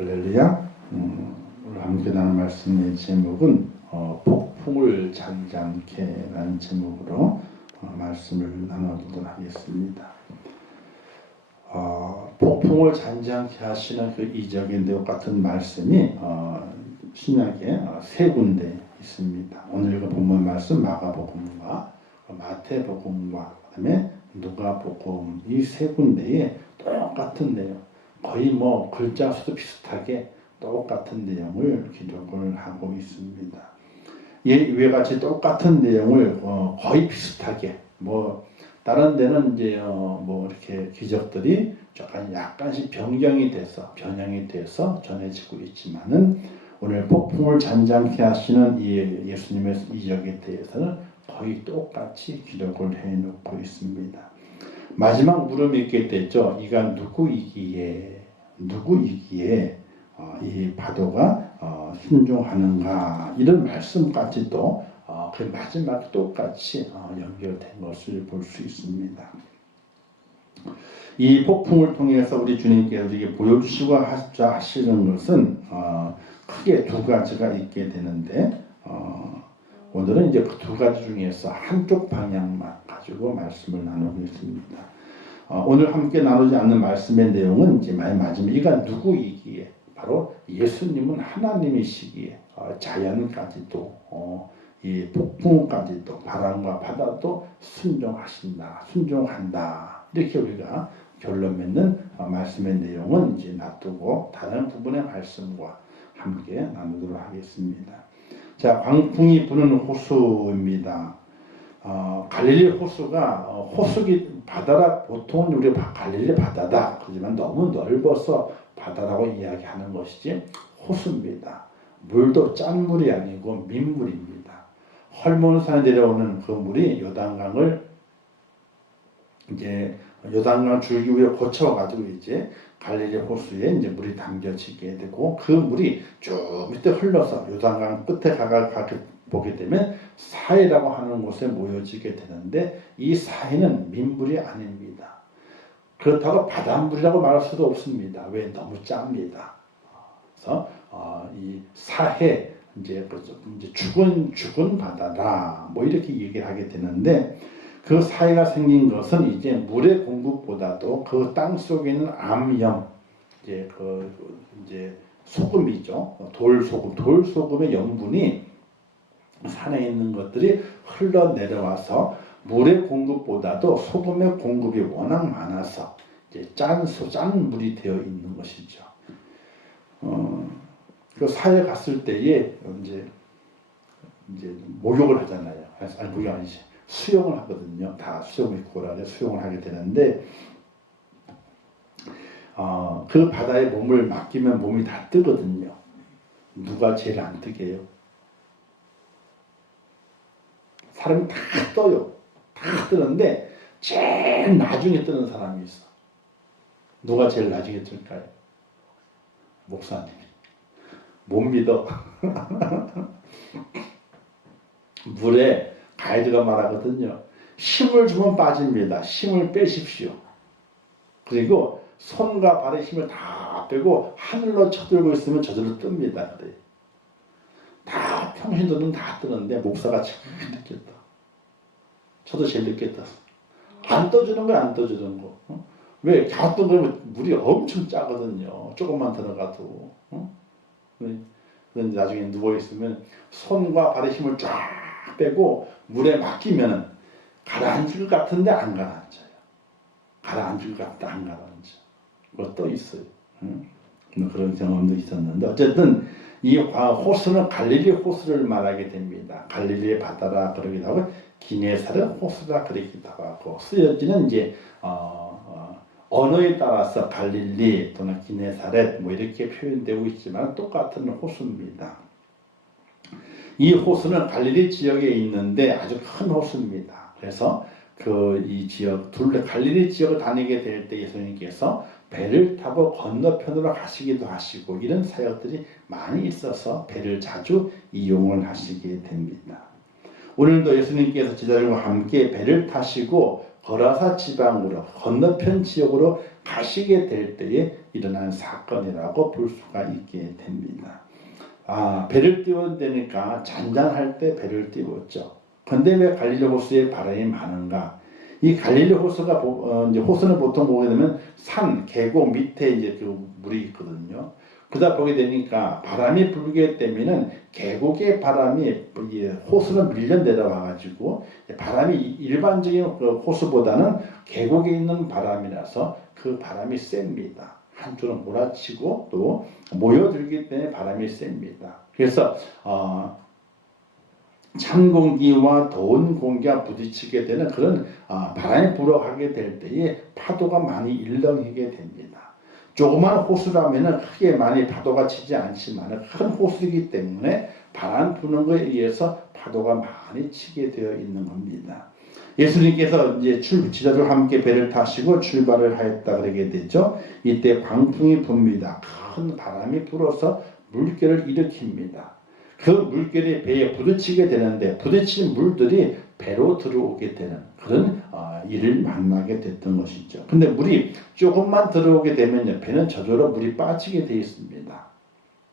할렐루야. 오늘 함께 나눌 말씀의 제목은 폭풍을 잔잔케 라는 제목으로 말씀을 나눠보도록 하겠습니다. 폭풍을 잔잔케 하시는 그 이적인데와 같은 말씀이 신약에 세 군데 있습니다. 오늘 본문 말씀 마가복음과 마태복음과 그다음에 누가복음 이 세 군데에 똑같은 내용, 거의 글자 수도 비슷하게 똑같은 내용을 기록을 하고 있습니다. 이와 같이 똑같은 내용을 거의 비슷하게 다른 데는 이제 이렇게 기적들이 약간씩 변형이 돼서 전해지고 있지만은 오늘 폭풍을 잔잔케 하시는 이 예수님의 이적에 대해서는 거의 똑같이 기록을 해놓고 있습니다. 마지막 물음이 있게 되죠. 이가 누구이기에 이 파도가 순종하는가, 이런 말씀까지도 그 마지막에 똑같이 연결된 것을 볼 수 있습니다. 이 폭풍을 통해서 우리 주님께서 우리에게 보여주시고 하시는 것은 크게 두 가지가 있게 되는데 오늘은 이제 그 두 가지 중에서 한쪽 방향만 가지고 말씀을 나누고 있습니다. 오늘 함께 나누지 않는 말씀의 내용은 이제 마지막 이가 누구이기에, 바로 예수님은 하나님이시기에 자연까지도 이 폭풍까지도 바람과 바다도 순종한다. 이렇게 우리가 결론 맺는 말씀의 내용은 이제 놔두고 다른 부분의 말씀과 함께 나누도록 하겠습니다. 자, 광풍이 부는 호수입니다. 갈릴리 호수가 호수기 바다라, 보통 우리 갈릴리 바다다 그러지만 너무 넓어서 바다라고 이야기하는 것이지 호수입니다. 물도 짠물이 아니고 민물입니다. 헐몬산에 내려오는 그 물이 요단강을 이제 요단강 줄기 위에 거쳐가지고 이제 갈릴리 호수에 이제 물이 담겨지게 되고, 그 물이 쭉 밑에 흘러서 요단강 끝에 가게 보게 되면 사해라고 하는 곳에 모여지게 되는데, 이 사해는 민물이 아닙니다. 그렇다고 바닷물이라고 말할 수도 없습니다. 왜? 너무 짭니다. 그래서 이 사해, 이제 죽은 바다다 이렇게 얘기를 하게 되는데, 그 사해가 생긴 것은 이제 물의 공급보다도 그 땅 속에 있는 암염, 이제 소금이죠. 돌소금의 염분이 산에 있는 것들이 흘러내려와서 물의 공급보다도 소금의 공급이 워낙 많아서 이제 짠 물이 되어 있는 것이죠. 그 사해 갔을 때에 이제 목욕을 하잖아요. 아니, 목욕 아니지. 수영을 하거든요. 다 수영 입고 수영을 하게 되는데, 그 바다에 몸을 맡기면 몸이 다 뜨거든요. 누가 제일 안 뜨게요? 사람이 다 떠요. 다 뜨는데 제일 나중에 뜨는 사람이 있어. 누가 제일 나중에 뜰까요? 목사님이. 못 믿어. 물에 가이드가 말하거든요. 힘을 주면 빠집니다. 힘을 빼십시오. 그리고 손과 발의 힘을 다 빼고 하늘로 쳐들고 있으면 저절로 뜹니다. 그래. 다 평신도는 다 뜨는데 목사가 제일 늦게 떠. 저도 제일 늦게 떴어. 안 떠주는 거야, 안 떠주는 거. 왜? 갸웠던 거면 물이 엄청 짜거든요. 조금만 들어가도. 그런데 나중에 누워있으면 손과 발의 힘을 쫙 빼고 물에 맡기면 가라앉을 것 같은데 안 가라앉아요. 가라앉을 것 같다 안 가라앉아. 그거 또 있어요. 그런 경험도 있었는데, 어쨌든 이 호수는 갈릴리 호수를 말하게 됩니다. 갈릴리의 바다라 그러기도 하고 기네사렛 호수라 그러기도 하고, 쓰여지는 이제 언어에 따라서 갈릴리 또는 기네사렛 이렇게 표현되고 있지만 똑같은 호수입니다. 이 호수는 갈릴리 지역에 있는데 아주 큰 호수입니다. 그래서 이 지역 갈릴리 지역을 다니게 될 때 예수님께서 배를 타고 건너편으로 가시기도 하시고, 이런 사역들이 많이 있어서 배를 자주 이용을 하시게 됩니다. 오늘도 예수님께서 제자들과 함께 배를 타시고 거라사 지방으로 건너편 지역으로 가시게 될 때에 일어난 사건이라고 볼 수가 있게 됩니다. 배를 띄워대니까 잔잔할 때 배를 띄웠죠. 근데 왜 갈릴리 호수에 바람이 많은가? 이 갈릴리 호수가 이제 호수는 보통 보게 되면 산, 계곡 밑에 이제 그 물이 있거든요. 그러다 보게 되니까 바람이 불게 되면은 계곡의 바람이 호수로 밀려 내려와 가지고 바람이 일반적인 그 호수보다는 계곡에 있는 바람이라서 그 바람이 셉니다. 한쪽으로 몰아치고 또 모여들기 때문에 바람이 셉니다. 그래서 찬 공기와 더운 공기가 부딪히게 되는 그런 바람이 불어가게 될 때에 파도가 많이 일렁이게 됩니다. 조그만 호수라면 크게 많이 파도가 치지 않지만 큰 호수이기 때문에 바람 부는 것에 의해서 파도가 많이 치게 되어 있는 겁니다. 예수님께서 이제 제자들과 함께 배를 타시고 출발을 하였다 그러게 되죠. 이때 광풍이 붑니다. 큰 바람이 불어서 물결을 일으킵니다. 그 물결이 배에 부딪히게 되는데 부딪힌 물들이 배로 들어오게 되는 그런 일을 만나게 됐던 것이죠. 근데 물이 조금만 들어오게 되면 배는 저절로 물이 빠지게 되어 있습니다.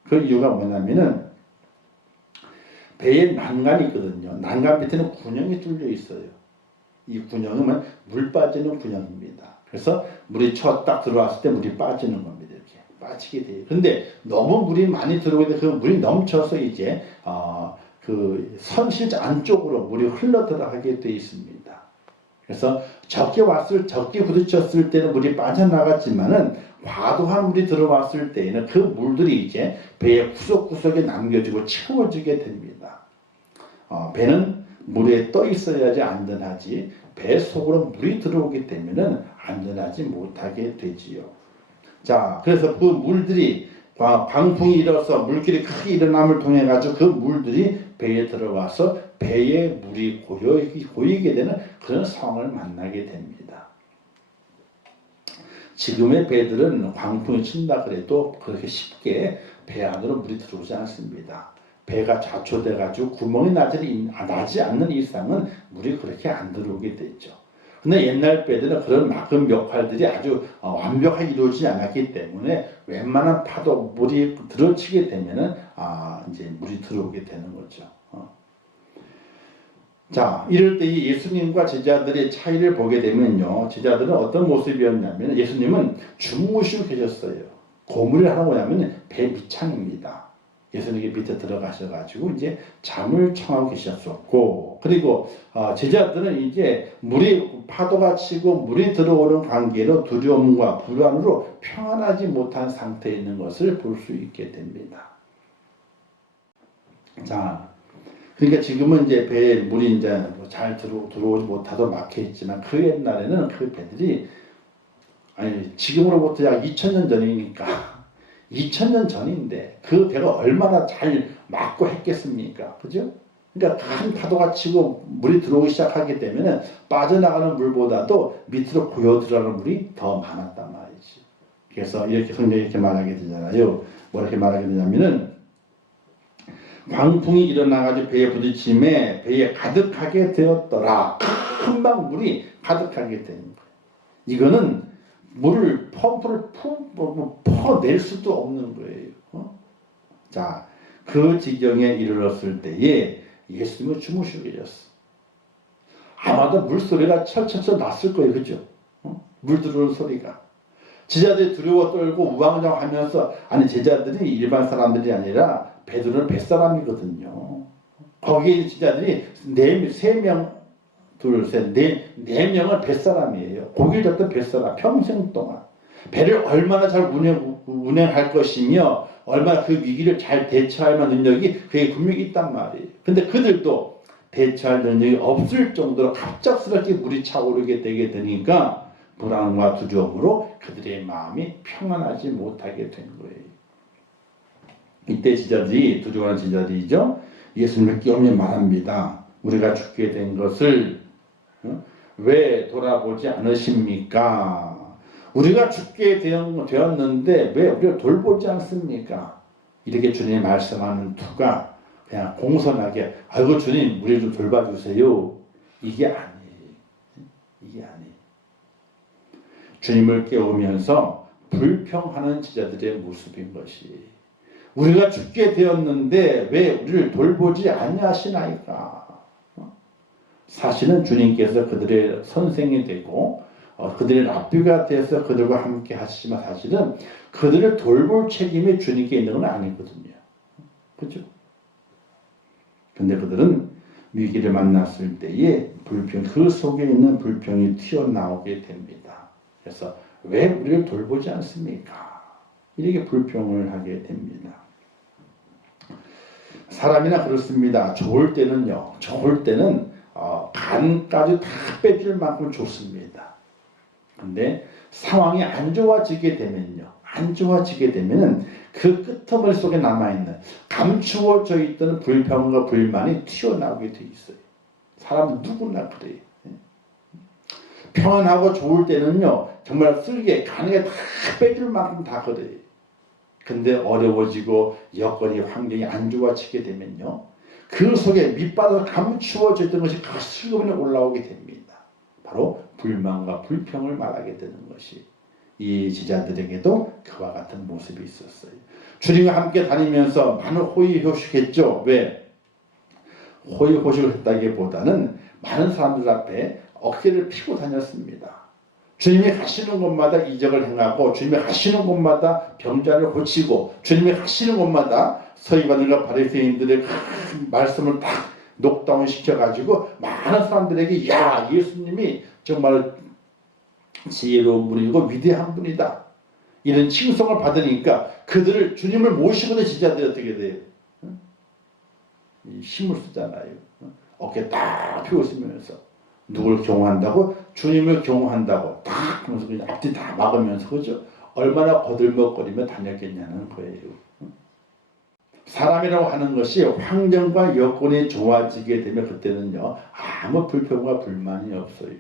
그 이유가 뭐냐면은 배에 난간이 있거든요. 난간 밑에는 군형이 뚫려 있어요. 이 군형은 물 빠지는 군형입니다. 그래서 물이 딱 들어왔을 때 물이 빠지는 겁니다. 이렇게 빠지게 돼요. 그런데 너무 물이 많이 들어오게 되면 그 물이 넘쳐서 이제 그 선실 안쪽으로 물이 흘러 들어가게 되어 있습니다. 그래서 적게 부딪혔을 때는 물이 빠져나갔지만은 과도한 물이 들어왔을 때에는 그 물들이 이제 배의 구석구석에 남겨지고 채워지게 됩니다. 배는 물에 떠 있어야지 안전하지 배 속으로 물이 들어오기 때문에 안전하지 못하게 되지요. 자, 그래서 그 물들이 광풍이 일어서 물길이 크게 일어남을 통해 가지고 그 물들이 배에 들어와서 배에 물이 고이게 되는 그런 상황을 만나게 됩니다. 지금의 배들은 광풍이 친다 그래도 그렇게 쉽게 배 안으로 물이 들어오지 않습니다. 배가 좌초돼 가지고 구멍이 나지 않는 이상은 물이 그렇게 안 들어오게 되죠. 근데 옛날 배들은 그런 막음 역할들이 아주 완벽하게 이루어지지 않았기 때문에 웬만한 파도 물이 들어치게 되면은 이제 물이 들어오게 되는 거죠. 자, 이럴 때 예수님과 제자들의 차이를 보게 되면요, 제자들은 어떤 모습이었냐면 예수님은 주무시고 계셨어요. 고문을 하는 거냐면 배 밑창입니다. 예수님이 밑에 들어가셔가지고 이제 잠을 청하고 계셨었고, 그리고 제자들은 이제 파도가 치고 물이 들어오는 관계로 두려움과 불안으로 평안하지 못한 상태에 있는 것을 볼 수 있게 됩니다. 자, 그러니까 지금은 이제 배에 물이 이제 잘 들어오지 못하도 막혀 있지만 그 옛날에는 그 배들이 지금으로부터 약 2000년 전이니까 2000년 전인데 그 배가 얼마나 잘 막고 했겠습니까? 그죠? 그러니까 큰 파도가 치고 물이 들어오기 시작하게 되면 빠져나가는 물보다도 밑으로 고여 들어가는 물이 더 많았단 말이지. 그래서 이렇게 성경이 이렇게 말하게 되잖아요. 뭐 이렇게 말하게 되냐면은 광풍이 일어나가지고 배에 부딪힘에 배에 가득하게 되었더라. 금방 물이 가득하게 되는 거예요. 이거는 물을 펌프를 퍼낼 수도 없는 거예요. 자, 그 지경에 이르렀을 때에 예수님은 주무시고 계셨어. 아마도 물소리가 철철철 났을 거예요. 그죠? 물 들어오는 소리가. 제자들이 두려워 떨고 우왕좌왕하면서, 아니 제자들이 일반 사람들이 아니라 베드로는 뱃사람이거든요. 거기에 제자들이 네 명은 뱃사람이에요. 고기를 잡던 뱃사람, 평생 동안. 배를 얼마나 잘 운행할 것이며, 얼마나 그 위기를 잘 대처할 만한 능력이 그게 분명히 있단 말이에요. 근데 그들도 대처할 능력이 없을 정도로 갑작스럽게 물이 차오르게 되게 되니까, 불안과 두려움으로 그들의 마음이 평안하지 못하게 된 거예요. 이때 제자들이, 두려워하는 제자들이죠. 예수님을 끼우며 말합니다. 우리가 죽게 된 것을 왜 돌아보지 않으십니까? 우리가 죽게 되었는데 왜 우리를 돌보지 않습니까? 이렇게 주님이 말씀하는 투가 그냥 공손하게, 아이고 주님 우리 좀 돌봐주세요. 이게 아니에요. 이게 아니에요. 주님을 깨우면서 불평하는 제자들의 모습인 것이, 우리가 죽게 되었는데 왜 우리를 돌보지 아니하시나이까. 사실은 주님께서 그들의 선생이 되고 그들의 랍비가 되어서 그들과 함께 하시지만 사실은 그들을 돌볼 책임이 주님께 있는 건 아니거든요. 그렇죠? 근데 그들은 위기를 만났을 때에 그 속에 있는 불평이 튀어나오게 됩니다. 그래서 왜 우리를 돌보지 않습니까? 이렇게 불평을 하게 됩니다. 사람이나 그렇습니다. 좋을 때는 간까지 다 빼줄 만큼 좋습니다. 근데 상황이 안 좋아지게 되면은 그 끄트머리 속에 남아있는 감추어져 있던 불평과 불만이 튀어나오게 돼 있어요. 사람 누구나 그래요. 평안하고 좋을 때는요, 정말 쓸개, 가능에 다 빼줄 만큼 다 그래요. 근데 어려워지고 여건이 환경이 안 좋아지게 되면요, 그 속에 밑바닥 감추어져 있던 것이 가슬금에 올라오게 됩니다. 바로 불만과 불평을 말하게 되는 것이, 이 제자들에게도 그와 같은 모습이 있었어요. 주님과 함께 다니면서 많은 호의호식했죠. 왜? 호의호식을 했다기보다는 많은 사람들 앞에 어깨를 피고 다녔습니다. 주님이 가시는 곳마다 이적을 행하고, 주님이 가시는 곳마다 병자를 고치고, 주님이 가시는 곳마다 서기관들과 바리새인들의 말씀을 딱 녹다운 시켜가지고 많은 사람들에게, 야, 예수님이 정말 지혜로운 분이고 위대한 분이다, 이런 칭송을 받으니까 그들을, 주님을 모시고는 제자들이 어떻게 돼요? 힘을 쓰잖아요. 어깨 딱 펴고 있으면서 누굴 경호한다고? 주님을 경호한다고 딱 하면서 그냥 앞뒤 다 막으면서, 그죠? 얼마나 거들먹거리며 다녔겠냐는 거예요. 사람이라고 하는 것이 환경과 여건이 좋아지게 되면 그때는요, 아무 불평과 불만이 없어요.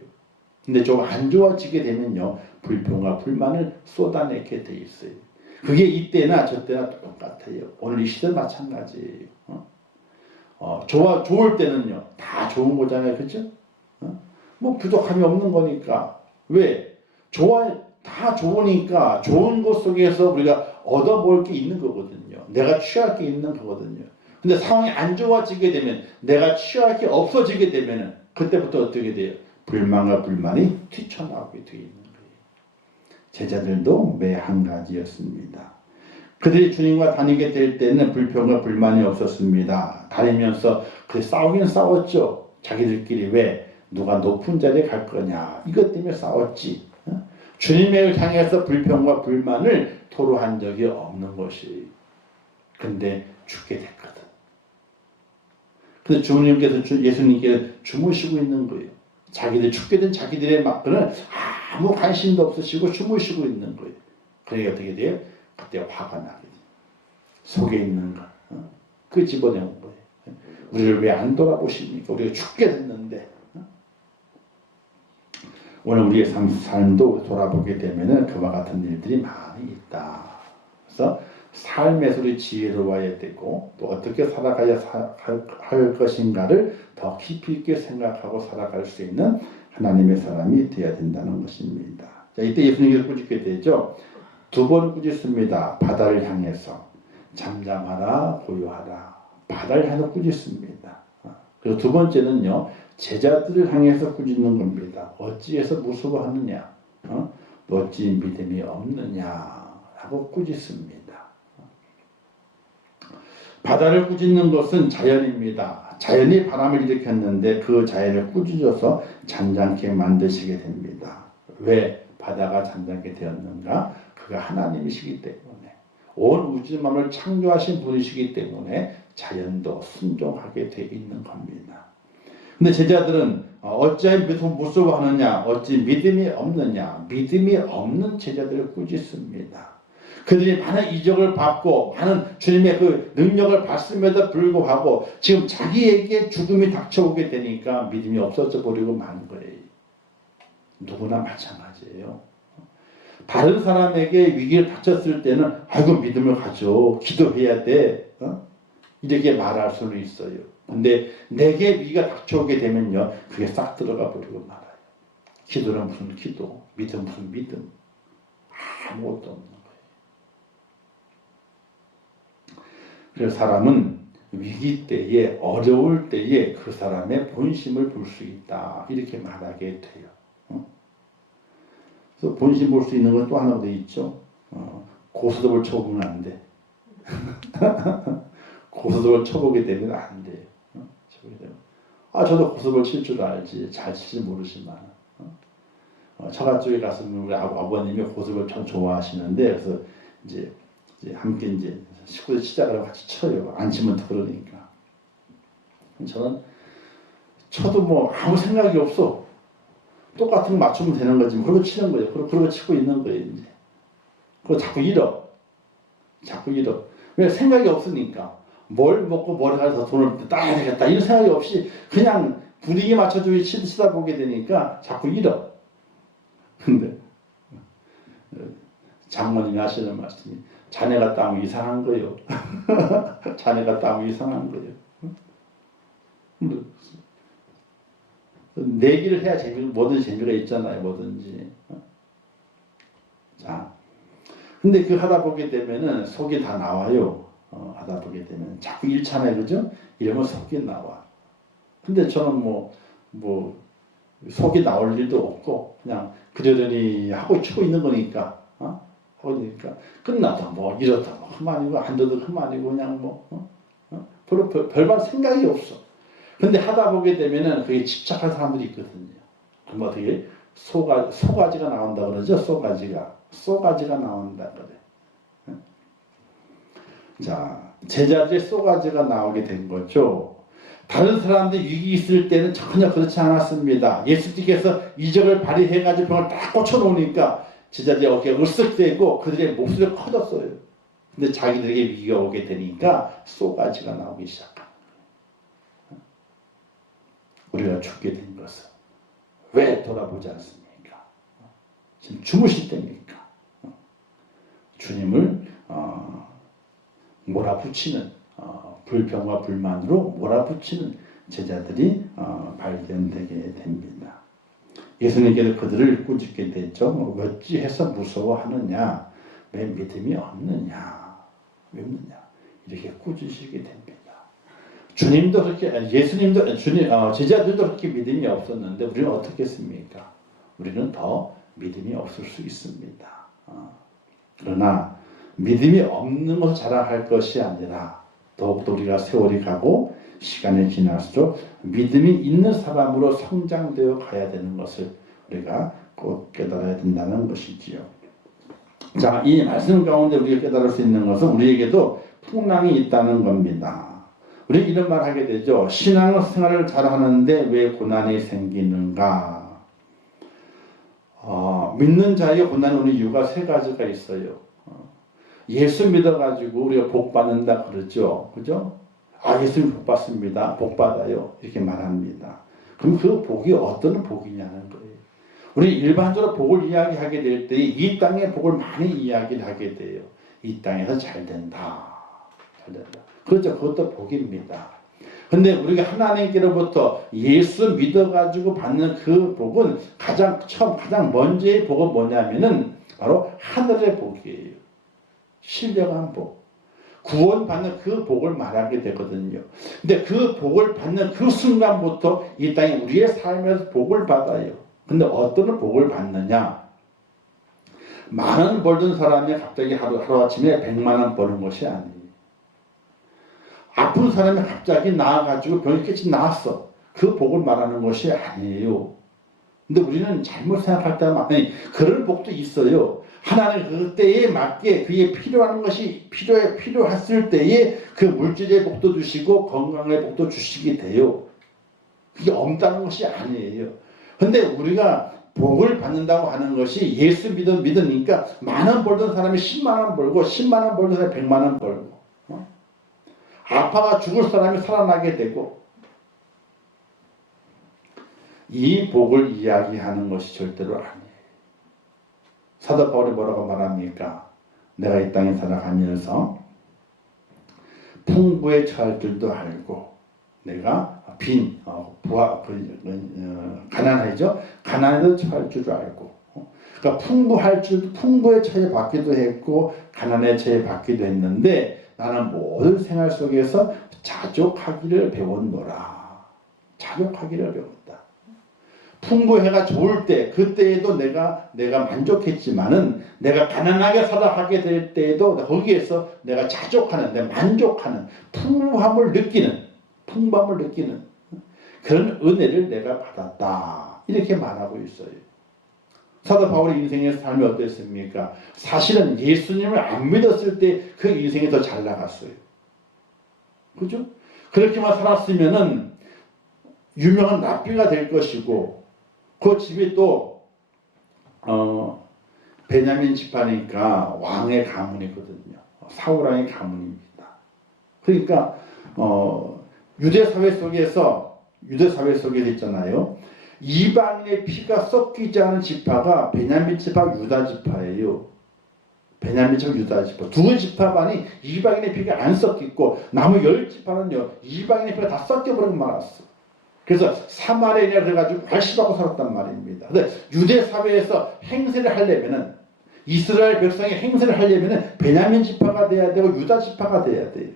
근데 좀 안 좋아지게 되면요, 불평과 불만을 쏟아내게 돼 있어요. 그게 이때나 저때나 똑같아요. 오늘 이 시대 마찬가지예요. 좋을 때는요, 다 좋은 거잖아요. 그죠? 뭐 부족함이 없는 거니까. 왜? 다 좋으니까 좋은 것 속에서 우리가 얻어볼 게 있는 거거든요. 내가 취할 게 있는 거거든요. 근데 상황이 안 좋아지게 되면, 내가 취할 게 없어지게 되면 그때부터 어떻게 돼요? 불만과 불만이 튀쳐나오게 되어 있는 거예요. 제자들도 매 한 가지였습니다. 그들이 주님과 다니게 될 때는 불평과 불만이 없었습니다. 다니면서 싸우긴 싸웠죠. 자기들끼리 왜? 누가 높은 자리에 갈 거냐, 이것 때문에 싸웠지. 주님을 향해서 불평과 불만을 토로한 적이 없는 것이. 근데 죽게 됐거든. 근데 예수님께서 주무시고 있는 거예요. 자기들 죽게 된 자기들의 막그는 아무 관심도 없으시고 주무시고 있는 거예요. 그러니까 어떻게 돼요? 그때 화가 나게 돼요. 속에 있는 거 끄집어내는 거예요. 우리를 왜 안 돌아보십니까? 우리가 죽게 됐는데. 오늘 우리의 삶도 돌아보게 되면 그와 같은 일들이 많이 있다. 그래서 삶에서 우리 지혜로워야 되고, 또 어떻게 살아가야 할 것인가를 더 깊이 있게 생각하고 살아갈 수 있는 하나님의 사람이 되어야 된다는 것입니다. 자, 이때 예수님께서 꾸짖게 되죠. 두 번 꾸짖습니다. 바다를 향해서 잠잠하라, 고요하라. 바다를 향해서 꾸짖습니다. 그리고 두 번째는요, 제자들을 향해서 꾸짖는 겁니다. 어찌해서 무서워하느냐? 어찌 믿음이 없느냐라고 꾸짖습니다. 바다를 꾸짖는 것은 자연입니다. 자연이 바람을 일으켰는데 그 자연을 꾸짖어서 잠잠케 만드시게 됩니다. 왜 바다가 잠잠게 되었는가? 그가 하나님이시기 때문에, 온 우주만을 창조하신 분이시기 때문에 자연도 순종하게 되어 있는 겁니다. 근데 제자들은 어찌 무서워하느냐, 어찌 믿음이 없느냐, 믿음이 없는 제자들을 꾸짖습니다. 그들이 많은 이적을 받고 많은 주님의 그 능력을 받음에도 불구하고 지금 자기에게 죽음이 닥쳐오게 되니까 믿음이 없어져 버리고 만 거예요. 누구나 마찬가지예요. 다른 사람에게 위기를 닥쳤을 때는 아이고 믿음을 가져, 기도해야 돼, 이렇게 말할 수는 있어요. 근데 내게 위기가 닥쳐오게 되면요, 그게 싹 들어가 버리고 말아요. 기도는 무슨 기도, 믿음 무슨 믿음, 아무것도 없는 거예요. 그래서 사람은 위기 때에, 어려울 때에 그 사람의 본심을 볼 수 있다, 이렇게 말하게 돼요. 그래서 본심 볼 수 있는 건 또 하나 더 있죠. 고스톱을 쳐보면 안 돼. 고스톱을 쳐보게 되면 안 돼요. 쳐보게 되면. 저도 고스톱을 칠 줄 알지, 잘 칠지 모르지만. 처가 쪽에 갔으면 우리 아버님이 고스톱을 참 좋아하시는데, 그래서 이제 함께 이제 식구들 치자고 같이 쳐요. 안 치면 더 그러니까. 저는 쳐도 뭐 아무 생각이 없어. 똑같은 거 맞추면 되는 거지. 그러고 치는 거예요. 그러고 치고 있는 거예요, 이제. 그리고 자꾸 잃어. 왜? 생각이 없으니까. 뭘 먹고 뭘 해서 돈을 따야 되겠다, 이런 생각이 없이 그냥 분위기 맞춰주기 치다 보게 되니까 자꾸 잃어. 근데 장모님이 하시는 말씀이, 자네가 따면 이상한 거요. 자네가 따면 이상한 거요. 내기를 해야 뭐든 재미가 있잖아요, 뭐든지. 자, 근데 그 하다 보게 되면은 속이 다 나와요. 하다 보게 되면 자꾸 잃잖아요, 그죠? 이러면 속이 나와. 근데 저는 뭐 속이 나올 일도 없고 그냥 그러려니 하고 치고 있는 거니까, 하고 있으니까 끝나도 뭐 이러다 뭐 그만이고 안 돼도 그만이고 그냥 별로 별반 생각이 없어. 근데 하다 보게 되면은 그게 집착한 사람들이 있거든요. 그럼 어떻게 소가지가 나온다 그러죠? 소가지가 나온다 그래. 자, 제자들의 소가지가 나오게 된 거죠. 다른 사람들이 위기 있을 때는 전혀 그렇지 않았습니다. 예수님께서 이적을 발휘해가지고 병을 딱 꽂혀놓으니까 제자들이 어깨가 으쓱대고 그들의 목소리가 커졌어요. 근데 자기들에게 위기가 오게 되니까 쏘가지가 나오기 시작합니다. 우리가 죽게 된 것은 왜 돌아보지 않습니까? 지금 주무실 때입니까? 주님을 몰아붙이는, 불평과 불만으로 몰아붙이는 제자들이 발견되게 됩니다. 예수님께서 그들을 꾸짖게 됐죠. 어찌해서 무서워하느냐? 왜 믿음이 없느냐? 이렇게 꾸짖으시게 됩니다. 주님도 그렇게, 제자들도 그렇게 믿음이 없었는데 우리는 어떻겠습니까? 우리는 더 믿음이 없을 수 있습니다. 그러나 믿음이 없는 것을 자랑할 것이 아니라 더욱더 우리가 세월이 가고 시간이 지날수록 믿음이 있는 사람으로 성장되어 가야 되는 것을 우리가 꼭 깨달아야 된다는 것이지요. 자, 이 말씀 가운데 우리가 깨달을 수 있는 것은 우리에게도 풍랑이 있다는 겁니다. 우리 이런 말 하게 되죠. 신앙생활을 잘하는데 왜 고난이 생기는가? 믿는 자의 고난이 오는 이유가 세 가지가 있어요. 예수 믿어가지고 우리가 복 받는다 그러죠. 그죠? 예수님 복 받습니다. 복 받아요. 이렇게 말합니다. 그럼 그 복이 어떤 복이냐는 거예요. 우리 일반적으로 복을 이야기하게 될 때 이 땅의 복을 많이 이야기를 하게 돼요. 이 땅에서 잘 된다. 그렇죠. 그것도 복입니다. 근데 우리가 하나님께로부터 예수 믿어가지고 받는 그 복은 가장 먼저의 복은 뭐냐면은 바로 하늘의 복이에요. 신령한 복. 구원받는 그 복을 말하게 되거든요. 근데 그 복을 받는 그 순간부터 이 땅에 우리의 삶에서 복을 받아요. 근데 어떤 복을 받느냐? 만원 벌던 사람이 갑자기 하루아침에 100만원 버는 것이 아니에요. 아픈 사람이 갑자기 나아가지고 병이 깨끗이 나았어. 그 복을 말하는 것이 아니에요. 근데 우리는 잘못 생각할 때만, 그런 복도 있어요. 하나님 그때에 맞게 그에 필요한 것이 필요했을 때에 그 물질의 복도 주시고 건강의 복도 주시게 돼요. 그게 없다는 것이 아니에요. 근데 우리가 복을 받는다고 하는 것이 예수 믿으니까 만원 벌던 사람이 10만원 벌고 10만원 벌던 사람이 100만원 벌고 아파가 죽을 사람이 살아나게 되고 이 복을 이야기하는 것이 절대로 아니에요. 사도 바울이 뭐라고 말합니까? 내가 이 땅에 살아가면서 풍부에 처할 줄도 알고 내가 가난하죠? 가난에도 처할 줄 알고 그러니까 풍부할 줄 풍부에 처해받기도 했고 가난에 처해받기도 했는데 나는 모든 생활 속에서 자족하기를 배웠노라. 자족하기를 배웠다. 풍부해가 좋을 때 그때에도 내가 만족했지만은 내가 가난하게 살아가게 될 때에도 거기에서 내가 자족하는 내 만족하는 풍부함을 느끼는 그런 은혜를 내가 받았다. 이렇게 말하고 있어요. 사도 바울의 인생의 삶이 어땠습니까? 사실은 예수님을 안 믿었을 때 그 인생이 더 잘 나갔어요. 그죠? 그렇게만 살았으면은 유명한 랍비가 될 것이고 그 집이 또 베냐민 지파니까 왕의 가문이거든요. 사울왕의 가문입니다. 그러니까 유대 사회 속에서 있잖아요. 이방인의 피가 섞이지 않은 지파가 베냐민 지파, 유다 지파예요. 베냐민 지파, 유다 지파. 두 지파만이 이방인의 피가 안 섞이고 나머지 10지파는요. 이방인의 피가 다 섞여버리고 말았어. 그래서 사마리아인이라 그래가지고 괄시받고 살았단 말입니다. 근데 유대 사회에서 행세를 하려면은 이스라엘 백성이 행세를 하려면은 베냐민 지파가 돼야 되고 유다 지파가 돼야 돼요.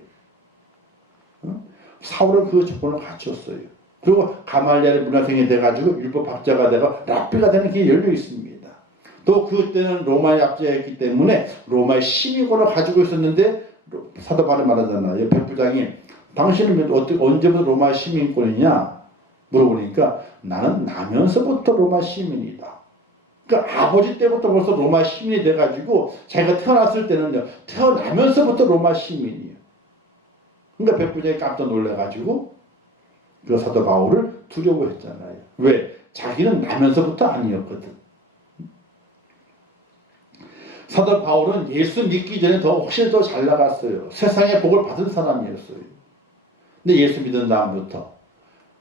사울은 그 조건을 갖췄어요. 그리고 가말리엘의 문화생이 돼가지고 율법학자가 되고 랍비가 되는 길이 열려 있습니다. 또 그때는 로마의 압제였기 때문에 로마의 시민권을 가지고 있었는데 사도 바울이 말하잖아요. 백부장이 당신은 언제부터 로마 시민권이냐 물어보니까 나는 나면서부터 로마 시민이다. 그러니까 아버지 때부터 벌써 로마 시민이 돼가지고 자기가 태어났을 때는요. 태어나면서부터 로마 시민이에요. 그러니까 백부장이 깜짝 놀라가지고 그 사도 바울을 두려워했잖아요. 왜? 자기는 나면서부터 아니었거든. 사도 바울은 예수 믿기 전에 훨씬 더 잘 나갔어요. 세상의 복을 받은 사람이었어요. 근데 예수 믿은 다음부터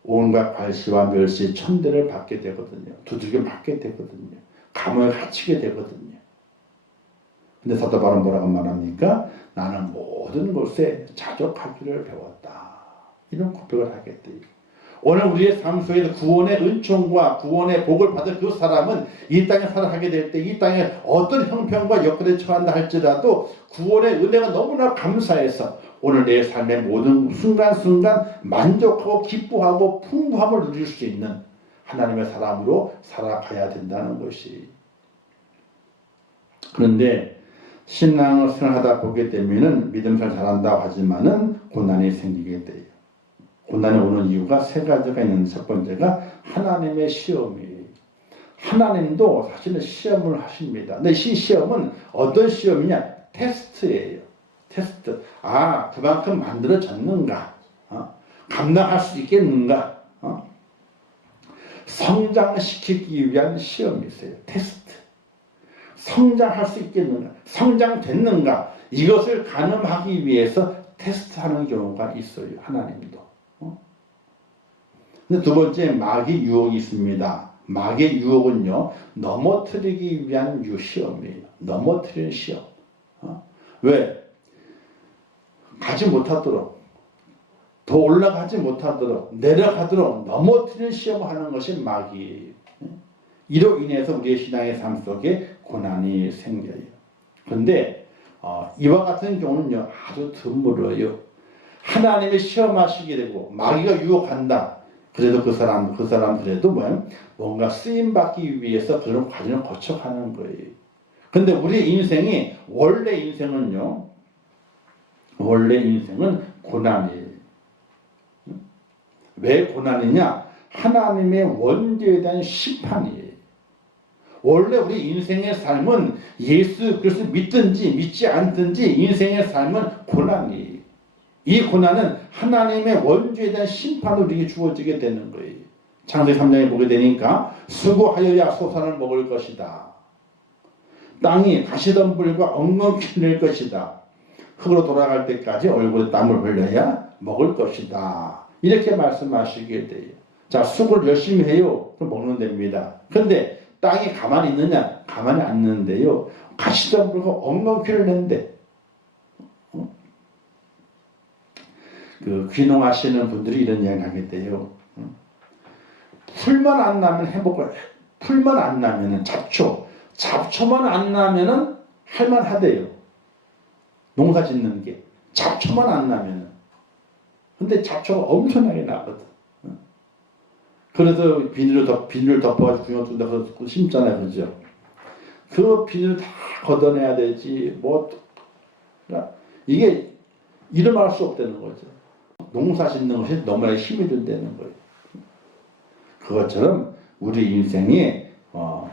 온갖 괄시와 멸시, 천대를 받게 되거든요. 두들겨 맞게 되거든요. 감옥에 갇히게 되거든요. 근데 사도 바울은 뭐라고 말합니까? 나는 모든 것에 자족하기를 배웠다. 이런 고백을 하겠대요. 오늘 우리의 삶 속에서 구원의 은총과 구원의 복을 받은 그 사람은 이 땅에 살아가게 될 때 이 땅에 어떤 형편과 여건에 처한다 할지라도 구원의 은혜가 너무나 감사해서 오늘 내 삶의 모든 순간순간 만족하고 기뻐하고 풍부함을 누릴 수 있는 하나님의 사람으로 살아가야 된다는 것이. 그런데 신앙을 생활하다 보게 되면은 믿음생활 잘한다고 하지만은 고난이 생기게 돼요. 고난이 오는 이유가 세 가지가 있는데 첫 번째가 하나님의 시험이에요. 하나님도 사실은 시험을 하십니다. 근데 이 시험은 어떤 시험이냐? 테스트예요. 테스트. 그만큼 만들어졌는가? 감당할 수 있겠는가? 성장시키기 위한 시험이세요. 테스트. 성장할 수 있겠는가? 성장됐는가? 이것을 가늠하기 위해서 테스트하는 경우가 있어요. 하나님도. 근데 두 번째 마귀 유혹이 있습니다. 마귀의 유혹은요. 넘어뜨리기 위한 시험이에요. 넘어뜨리는 시험. 왜? 가지 못하도록 더 올라가지 못하도록 내려가도록 넘어뜨리는 시험을 하는 것이 마귀예요. 이로 인해서 우리의 신앙의 삶 속에 고난이 생겨요. 그런데 이와 같은 경우는요. 아주 드물어요. 하나님이 시험하시게 되고 마귀가 유혹한다. 그래도 그 사람 그래도 뭔가 쓰임받기 위해서 그런 과정을 거쳐가는 거예요. 근데 우리 인생이 원래 인생은 고난이에요. 왜 고난이냐? 하나님의 원죄에 대한 심판이에요. 원래 우리 인생의 삶은 예수 그리스도 믿든지 믿지 않든지 인생의 삶은 고난이에요. 이 고난은 하나님의 원죄에 대한 심판으로 우리에게 주어지게 되는 거예요. 창세기 3장에 보게 되니까 수고하여야 소산을 먹을 것이다. 땅이 가시덤불과 엉겅퀴 낼 것이다. 흙으로 돌아갈 때까지 얼굴에 땀을 흘려야 먹을 것이다. 이렇게 말씀하시게 돼요. 자, 수고를 열심히 해요. 그럼 먹는 됩니다. 그런데 땅이 가만히 있느냐? 가만히 안 있는데요. 가시덤불과 엉겅퀴를 낸대. 귀농하시는 분들이 이런 이야기를 하게 돼요. 풀만 안 나면 잡초, 잡초만 안 나면은 할만하대요. 농사 짓는 게. 잡초만 안 나면은. 근데 잡초가 엄청나게 나거든. 그래서 비닐을 덮어가지고 구멍 뚫다 그래서 심잖아요. 그죠? 그 비닐을 다 걷어내야 되지. 이게 일어날 수 없다는 거죠. 농사 짓는 것이 너무나 힘이 든다는 거예요. 그것처럼 우리 인생에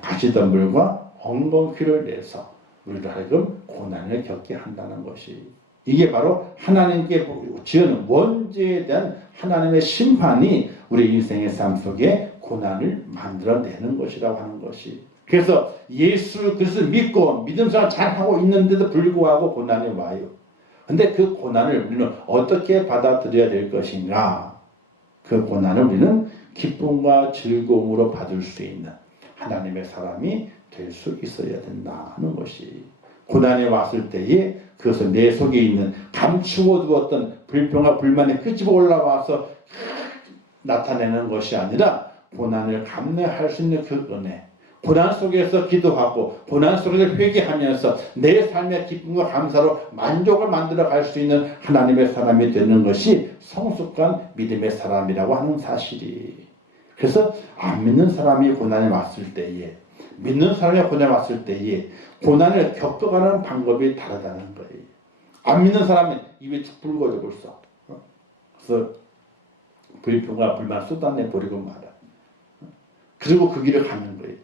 가시덤불과 엉겅퀴를 내서 우리를 하여금 고난을 겪게 한다는 것이, 이게 바로 하나님께 지은 원죄에 대한 하나님의 심판이 우리 인생의 삶 속에 고난을 만들어내는 것이라고 하는 것이. 그래서 예수 그리스도를 믿고 믿음 생활 잘하고 있는데도 불구하고 고난이 와요. 근데 그 고난을 우리는 어떻게 받아들여야 될 것인가? 그 고난을 우리는 기쁨과 즐거움으로 받을 수 있는 하나님의 사람이 될 수 있어야 된다는 것이. 고난이 왔을 때에 그것을 내 속에 있는 감추어 두었던 불평과 불만이 끄집어 올라와서 나타내는 것이 아니라 고난을 감내할 수 있는 그 은혜, 고난 속에서 기도하고 고난 속에서 회개하면서 내 삶의 기쁨과 감사로 만족을 만들어 갈 수 있는 하나님의 사람이 되는 것이 성숙한 믿음의 사람이라고 하는 사실이. 그래서 안 믿는 사람이 고난이 왔을 때에, 믿는 사람이 고난이 왔을 때에 고난을 겪어가는 방법이 다르다는 거예요. 안 믿는 사람은 입이 툭 붉어져 벌써. 그래서 불평과 불만 쏟아내 버리고 말아. 그리고 그 길을 가는 거예요.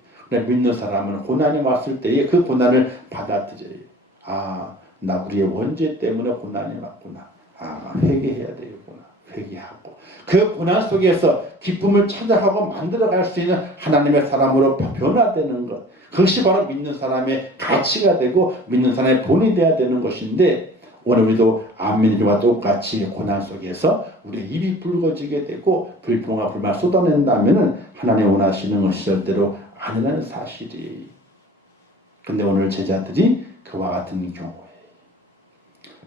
믿는 사람은 고난이 왔을 때에 그 고난을 받아들여요. 아, 나 우리의 원죄 때문에 고난이 왔구나. 아, 회개해야 되겠구나. 회개하고 그 고난 속에서 기쁨을 찾아가고 만들어갈 수 있는 하나님의 사람으로 변화되는 것, 그것이 바로 믿는 사람의 가치가 되고 믿는 사람의 본이 되어야 되는 것인데, 오늘 우리도 안 믿는 자와 똑같이 고난 속에서 우리의 입이 붉어지게 되고 불평과 불만 쏟아낸다면 하나님 원하시는 것이 절대로 아니라는 사실이. 근데 오늘 제자들이 그와 같은 경우에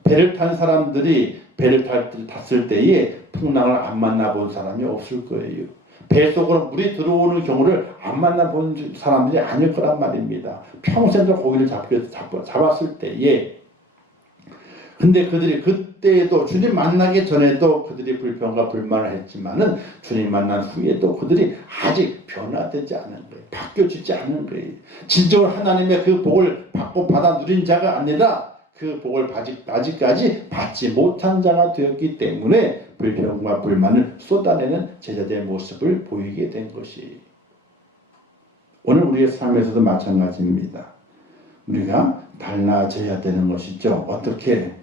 배를 탄 사람들이 배를 탔을 때에 풍랑을 안 만나본 사람이 없을 거예요. 배 속으로 물이 들어오는 경우를 안 만나본 사람들이 아닐 거란 말입니다. 평생도 고기를 잡았을 때에. 근데 그들이 그때에도 주님 만나기 전에도 그들이 불평과 불만을 했지만은 주님 만난 후에도 그들이 아직 변화되지 않은 거예요. 바뀌어지지 않은 거예요. 진정으로 하나님의 그 복을 받고 받아 누린 자가 아니라 그 복을 아직까지 받지 못한 자가 되었기 때문에 불평과 불만을 쏟아내는 제자들의 모습을 보이게 된 것이. 오늘 우리의 삶에서도 마찬가지입니다. 우리가 달라져야 되는 것이죠. 어떻게?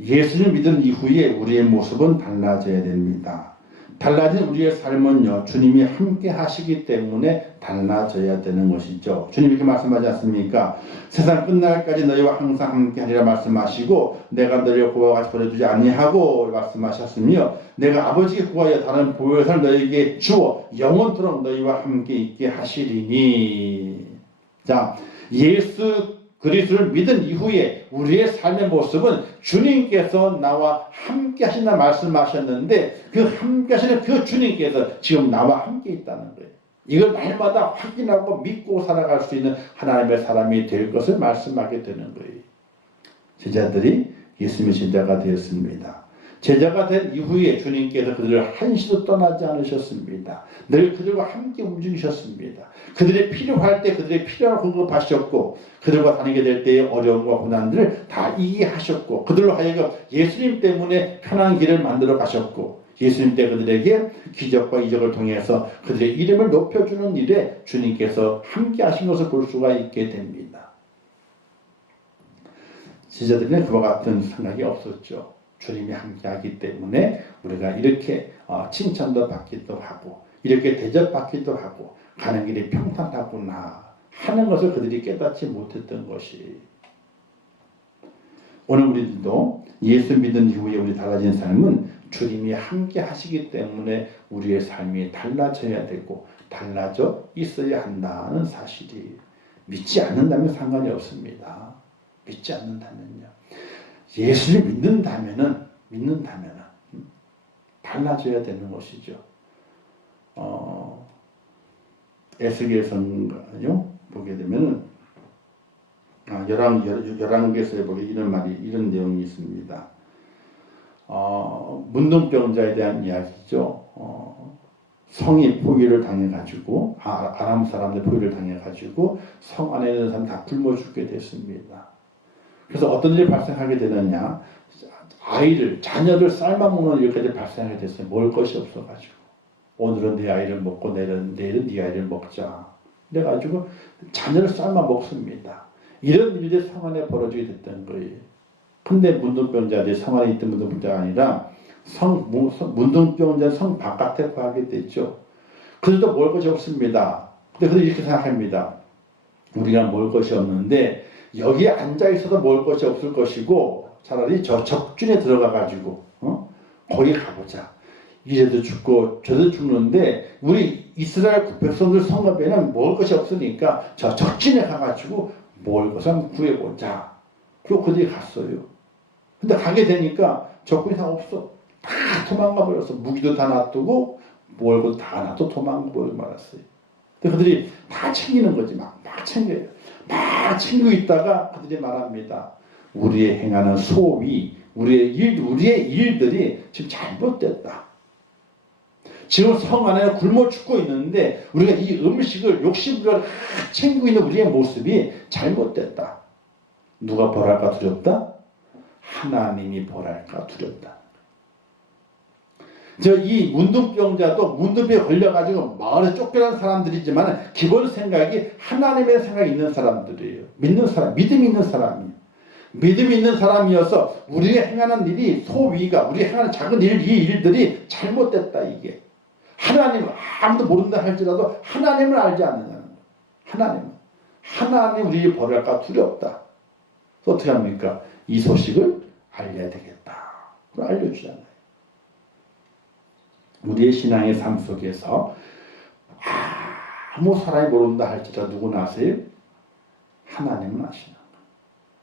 예수를 믿은 이후에 우리의 모습은 달라져야 됩니다. 달라진 우리의 삶은요, 주님이 함께 하시기 때문에 달라져야 되는 것이죠. 주님이 이렇게 말씀하지 않습니까? 세상 끝날까지 너희와 항상 함께 하리라 말씀하시고 내가 너희를 고와 같이 버려두지 아니하고 말씀하셨으며 내가 아버지께 구하여 다른 보혜사를 너희에게 주어 영원토록 너희와 함께 있게 하시리니. 자, 예수 그리스도를 믿은 이후에 우리의 삶의 모습은 주님께서 나와 함께 하신다 말씀하셨는데 그 함께 하시는 그 주님께서 지금 나와 함께 있다는 거예요. 이걸 날마다 확인하고 믿고 살아갈 수 있는 하나님의 사람이 될 것을 말씀하게 되는 거예요. 제자들이 예수님의 제자가 되었습니다. 제자가 된 이후에 주님께서 그들을 한시도 떠나지 않으셨습니다. 늘 그들과 함께 움직이셨습니다. 그들이 필요할 때 그들의 필요를 공급하셨고 그들과 다니게 될 때의 어려움과 고난들을 다 이기게 하셨고 그들로 하여금 예수님 때문에 편한 길을 만들어 가셨고 예수님 때 그들에게 기적과 이적을 통해서 그들의 이름을 높여주는 일에 주님께서 함께 하신 것을 볼 수가 있게 됩니다. 제자들은 그와 같은 생각이 없었죠. 주님이 함께하기 때문에 우리가 이렇게 칭찬도 받기도 하고 이렇게 대접받기도 하고 가는 길이 평탄하구나 하는 것을 그들이 깨닫지 못했던 것이. 오늘 우리들도 예수 믿은 이후에 우리 달라진 삶은 주님이 함께 하시기 때문에 우리의 삶이 달라져야 되고 달라져 있어야 한다는 사실이. 믿지 않는다면 상관이 없습니다. 믿지 않는다면요. 예수를 믿는다면은 달라져야 되는 것이죠. 에스겔서인가요? 보게 되면은 열왕기에서 보게 이런 내용이 있습니다. 문둥병자에 대한 이야기죠. 성이 포위를 당해가지고 아람 사람들 포위를 당해가지고 성 안에 있는 사람 다 굶어 죽게 됐습니다. 그래서 어떤 일이 발생하게 되느냐, 자녀를 삶아먹는 일까지 발생하게 됐어요. 먹을 것이 없어가지고. 오늘은 네 아이를 먹고 내일은 네 아이를 먹자. 그래가지고 자녀를 삶아 먹습니다. 이런 일들이 성 안에 벌어지게 됐던 거예요. 근데 문둥병자들이 성 안에 있던 문둥병자가 아니라 문둥병자는 성 바깥에 거하게 됐죠. 그래도 먹을 것이 없습니다. 근데 그들 이렇게 생각합니다. 우리가 먹을 것이 없는데 여기에 앉아 있어도 먹을 것이 없을 것이고 차라리 저 적준에 들어가가지고 거기 가보자. 이래도 죽고 저도 죽는데 우리 이스라엘 백성들 성읍에는 먹을 것이 없으니까 저 적진에 가가지고 먹을 것을 한번 구해보자. 그리고 그들이 갔어요. 근데 가게 되니까 적군이 다 없어. 다 도망가 버렸어. 무기도 다 놔두고 먹을 것도 다 놔두고 도망가 버리고 말았어요. 근데 그들이 다 챙기는 거지. 막 챙겨요. 막 챙기고 있다가 그들이 말합니다. 우리의 행하는 소위, 우리의 일들이 지금 잘못됐다. 지금 성 안에 굶어 죽고 있는데 우리가 이 음식을 욕심으로 챙기고 있는 우리의 모습이 잘못됐다. 누가 벌할까 두렵다? 하나님이 벌할까 두렵다. 이 문둥병자도 문둥병에 걸려가지고 마을에 쫓겨난 사람들이지만 기본 생각이 하나님의 생각이 있는 사람들이에요. 믿음이 있는 사람이에요. 믿음이 있는 사람이어서 우리가 행하는 일이 우리가 행하는 작은 이 일들이 잘못됐다 이게. 하나님 아무도 모른다 할지라도 하나님을 알지 않느냐는 거예요. 하나님 우리를 벌할까 두렵다. 그래서 어떻게 합니까? 이 소식을 알려야 되겠다. 그걸 알려주잖아요. 우리의 신앙의 삶 속에서 아무 사람이 모른다 할지라도 누구나 아세요? 하나님은 아시는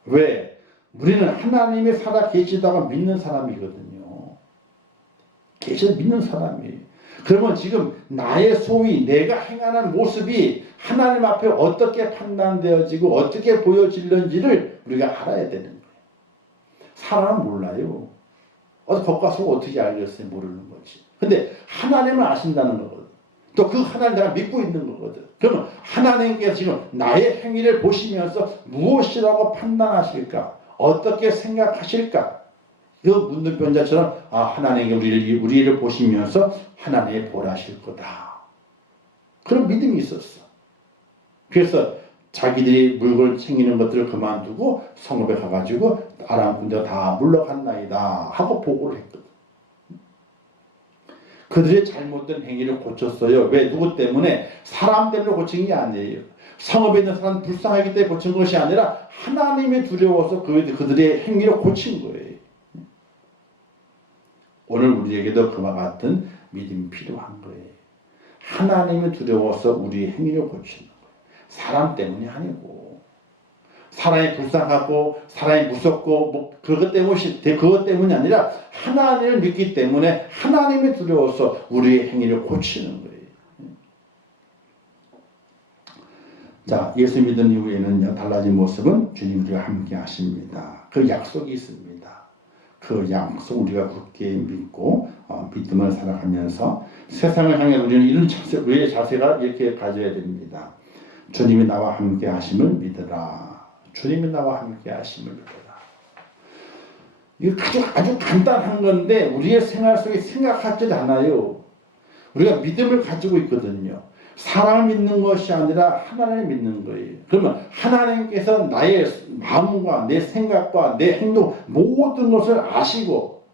거예요. 왜? 우리는 하나님이 살아 계시다고 믿는 사람이거든요. 믿는 사람이에요. 그러면 지금 나의 소위 내가 행하는 모습이 하나님 앞에 어떻게 판단되어지고 어떻게 보여질는지를 우리가 알아야 되는 거예요. 사람은 몰라요. 겉가서 어떻게 알겠어요? 모르는 거지. 근데 하나님은 아신다는 거거든. 또 그 하나님 내가 믿고 있는 거거든. 그러면 하나님께서 지금 나의 행위를 보시면서 무엇이라고 판단하실까? 어떻게 생각하실까? 그 문둥병자처럼 하나님이 우리를 보시면서 하나님의 보라실 거다. 그런 믿음이 있었어. 그래서 자기들이 물건을 챙기는 것들을 그만두고 성읍에 가가지고 아람 군대가 다 물러갔나이다 하고 보고를 했거든. 그들의 잘못된 행위를 고쳤어요. 왜? 누구 때문에? 사람 때문에 고친 게 아니에요. 성읍에 있는 사람 불쌍하기 때문에 고친 것이 아니라 하나님이 두려워서 그들의 행위를 고친 거예요. 오늘 우리에게도 그와 같은 믿음이 필요한 거예요. 하나님이 두려워서 우리의 행위를 고치는 거예요. 사람 때문이 아니고 사람이 불쌍하고 사람이 무섭고 그것 때문이 아니라 하나님을 믿기 때문에 하나님이 두려워서 우리의 행위를 고치는 거예요. 자, 예수 믿은 이후에는 달라진 모습은 주님 우리와 함께 하십니다. 그 약속이 있습니다. 그 약속 우리가 굳게 믿고 믿음을 살아가면서 세상을 향해 우리는 우리의 자세가 이렇게 가져야 됩니다. 주님이 나와 함께 하심을 믿으라. 주님이 나와 함께 하심을 믿으라. 이거 아주 간단한 건데 우리의 생활 속에 생각하지 않아요. 우리가 믿음을 가지고 있거든요. 사람을 믿는 것이 아니라 하나님을 믿는 거예요. 그러면 하나님께서 나의 마음과 내 생각과 내 행동 모든 것을 아시고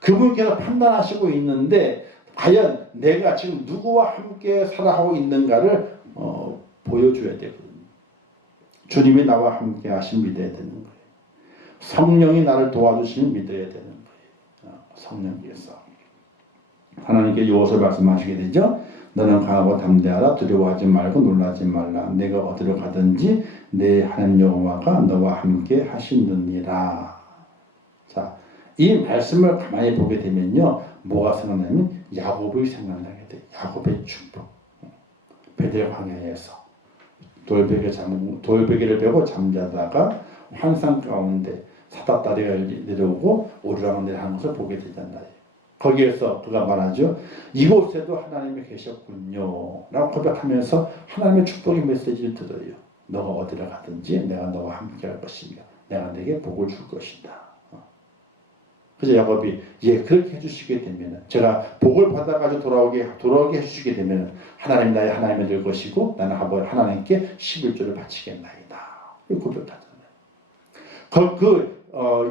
그분께서 판단하시고 있는데 과연 내가 지금 누구와 함께 살아가고 있는가를 보여줘야 되거든요. 주님이 나와 함께 하심 믿어야 되는 거예요. 성령이 나를 도와주시면 믿어야 되는 거예요. 성령께서 하나님께 요것을 말씀하시게 되죠. 너는 강하고 담대하라. 두려워하지 말고 놀라지 말라. 내가 어디로 가든지 내 하나님 여호와가 너와 함께 하시느니라. 자, 이 말씀을 가만히 보게 되면요, 뭐가 생각나면 야곱이 생각나게 돼. 야곱의 축복. 베델 광야에서 돌베개를 베고 잠자다가 환상 가운데 사다다리가 내려오고 오르락을 내려가는 것을 보게 되잖아요. 거기에서 그가 말하죠. 이곳에도 하나님이 계셨군요. 라고 고백하면서 하나님의 축복의 메시지를 들어요. 너가 어디를 가든지 내가 너와 함께 할 것이며 내가 내게 복을 줄 것이다. 그래서 야곱이 그렇게 해주시게 되면 제가 복을 받아가지고 돌아오게 해주시게 되면 하나님 나의 하나님이 될 것이고 나는 하나님께 11조를 바치겠나이다. 고백하잖아요.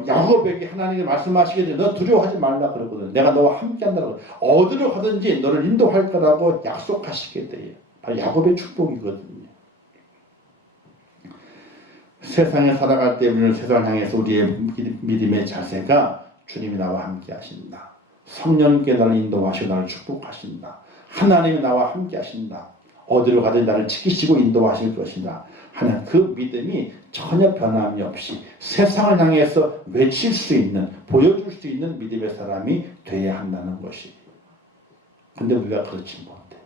야곱에게 하나님이 말씀하시게 되면 너 두려워하지 말라 그러거든. 내가 너와 함께 한다고. 어디로 가든지 너를 인도할 거라고 약속하시게 돼요. 바로 야곱의 축복이거든요. 세상에 살아갈 때 우리는 세상을 향해서 우리의 믿음의 자세가 주님이 나와 함께 하신다. 성령께 나를 인도하시고 나를 축복하신다. 하나님이 나와 함께 하신다. 어디로 가든 나를 지키시고 인도하실 것이다 하는 그 믿음이 전혀 변함이 없이 세상을 향해서 외칠 수 있는, 보여줄 수 있는 믿음의 사람이 되어야 한다는 것이. 근데 우리가 그렇지 못해요.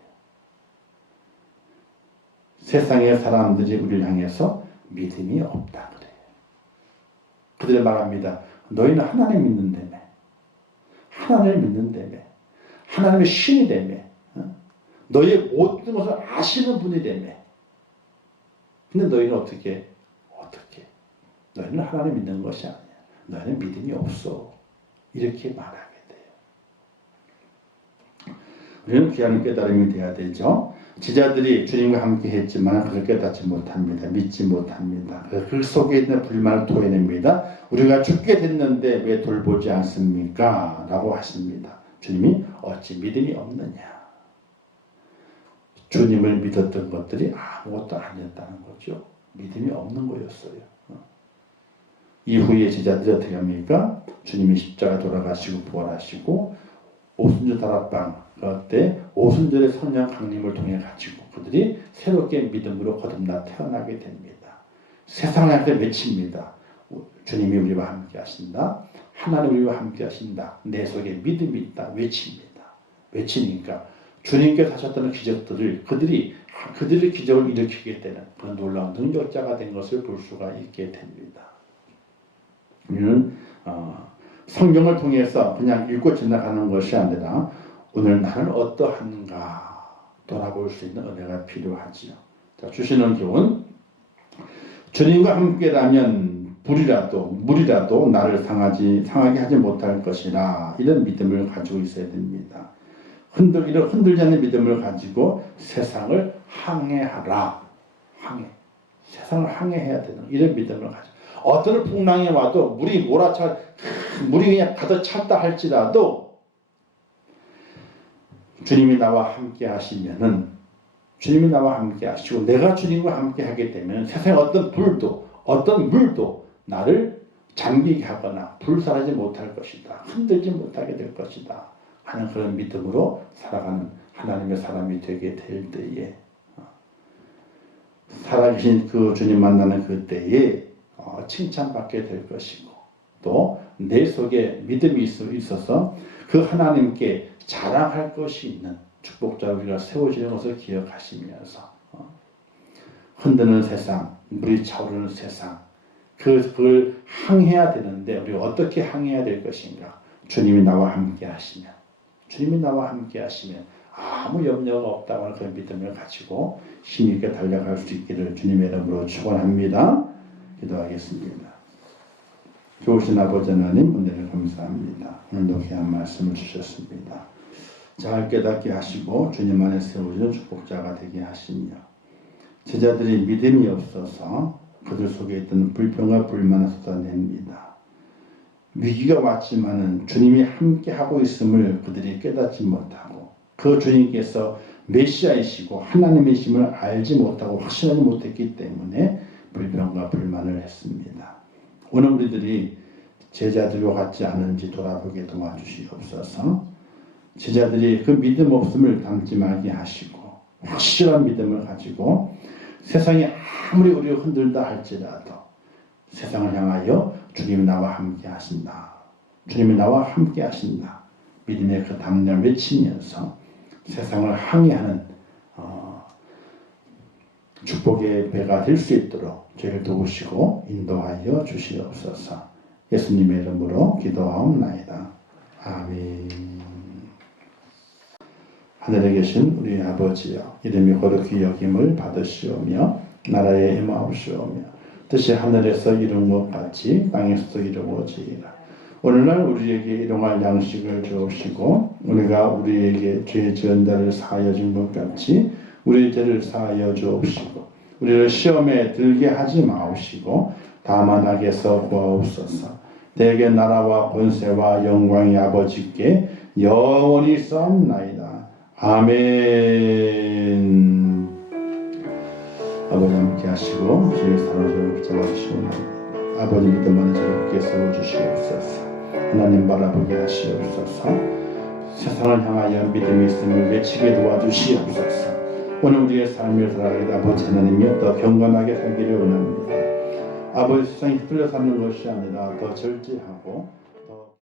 세상의 사람들이 우리를 향해서 믿음이 없다 그래요. 그들이 말합니다. 너희는 하나님 믿는다며. 하나님을 믿는다며. 하나님의 신이라며. 너희의 모든 것을 아시는 분이라며. 근데 너희는 어떻게? 너희는 하나님 믿는 것이 아니야. 너희는 믿음이 없어. 이렇게 말하게 돼요. 우리는 귀한 깨달음이 돼야 되죠. 제자들이 주님과 함께 했지만 그걸 깨닫지 못합니다. 믿지 못합니다. 그 속에 있는 불만을 토해냅니다. 우리가 죽게 됐는데 왜 돌보지 않습니까? 라고 하십니다. 주님이 어찌 믿음이 없느냐. 주님을 믿었던 것들이 아무것도 아니었다는 거죠. 믿음이 없는 거였어요. 이후에 제자들이 어떻게 합니까? 주님이 십자가 돌아가시고 부활하시고 오순절 다락방 그때 오순절의 성령 강림을 통해 가지고 그들이 새롭게 믿음으로 거듭나 태어나게 됩니다. 세상을 향해 외칩니다. 주님이 우리와 함께 하신다. 하나님 우리와 함께 하신다. 내 속에 믿음이 있다. 외칩니다. 외치니까 주님께서 하셨던 기적들을 그들이 기적을 일으키게 되는 그런 놀라운 능력자가 된 것을 볼 수가 있게 됩니다. 우리는 성경을 통해서 그냥 읽고 지나가는 것이 아니라 오늘 나는 어떠한가 돌아볼 수 있는 은혜가 필요하지요. 자, 주시는 교훈. 주님과 함께라면 물이라도 나를 상하게 하지 못할 것이라. 이런 믿음을 가지고 있어야 됩니다. 이런 흔들지 않는 믿음을 가지고 세상을 항해하라. 세상을 항해해야 되는 이런 믿음을 가지고. 어떤 풍랑이 와도 물이 그냥 가득 찼다 할지라도 주님이 나와 함께 하시면은 주님이 나와 함께 하시고 내가 주님과 함께 하게 되면 세상의 어떤 물도 나를 잠기게 하거나 불살하지 못할 것이다. 흔들지 못하게 될 것이다. 하는 그런 믿음으로 살아가는 하나님의 사람이 되게 될 때에 살아계신 그 주님 만나는 그때에 칭찬받게 될 것이고 또 내 속에 믿음이 있어서 그 하나님께 자랑할 것이 있는 축복자 우리가 세워지는 것을 기억하시면서 흔드는 세상, 물이 차오르는 세상 그걸 항해해야 되는데 우리가 어떻게 항해해야 될 것인가. 주님이 나와 함께 하시면 아무 염려가 없다고 하는 그런 믿음을 가지고 힘있게 달려갈 수 있기를 주님의 이름으로 축원합니다. 기도하겠습니다. 좋으신 아버지 하나님 은혜를 감사합니다. 오늘도 귀한 말씀을 주셨습니다. 잘 깨닫게 하시고 주님 안에 세워지는 축복자가 되게 하시며 제자들이 믿음이 없어서 그들 속에 있던 불평과 불만을 쏟아냅니다. 위기가 왔지만은 주님이 함께 하고 있음을 그들이 깨닫지 못하고 그 주님께서 메시아이시고 하나님이심을 알지 못하고 확신하지 못했기 때문에 불평과 불만을 했습니다. 오늘 우리들이 제자들과 같지 않은지 돌아보게 도와주시옵소서. 제자들이 그 믿음 없음을 담지 말게 하시고 확실한 믿음을 가지고 세상이 아무리 우리를 흔들다 할지라도 세상을 향하여 주님이 나와 함께 하신다. 주님이 나와 함께 하신다. 믿음의 그 담력을 외치면서 세상을 항해하는 축복의 배가 될 수 있도록 저희를 도우시고 인도하여 주시옵소서. 예수님의 이름으로 기도하옵나이다. 아멘. 하늘에 계신 우리 아버지여, 이름이 거룩히 여김을 받으시오며 나라에 임하옵시오며 뜻이 하늘에서 이룬 것 같이 땅에서도 이루어지이다. 오늘날 우리에게 일용할 양식을 주옵시고 우리가 우리에게 죄 지은 자를 사하여 준 것 같이 우리 죄를 사하여 주옵시고 우리를 시험에 들게 하지 마옵시고 다만 악에서 구하옵소서. 대개 나라와 권세와 영광이 아버지께 영원히 싸움나이다. 아멘. 아버지 함께 하시고 주의 사랑을 붙잡아주시고 아버지 믿음만을 즐겁게 세워주시옵소서. 하나님 바라보게 하시옵소서. 세상을 향하여 믿음이 있음을 외치게 도와주시옵소서. 오늘 우리의 삶을 살아가게 아버지 하나님이 더 경건하게 살기를 원합니다. 아버지 세상에 휘둘려 사는 것이 아니라 더 절제하고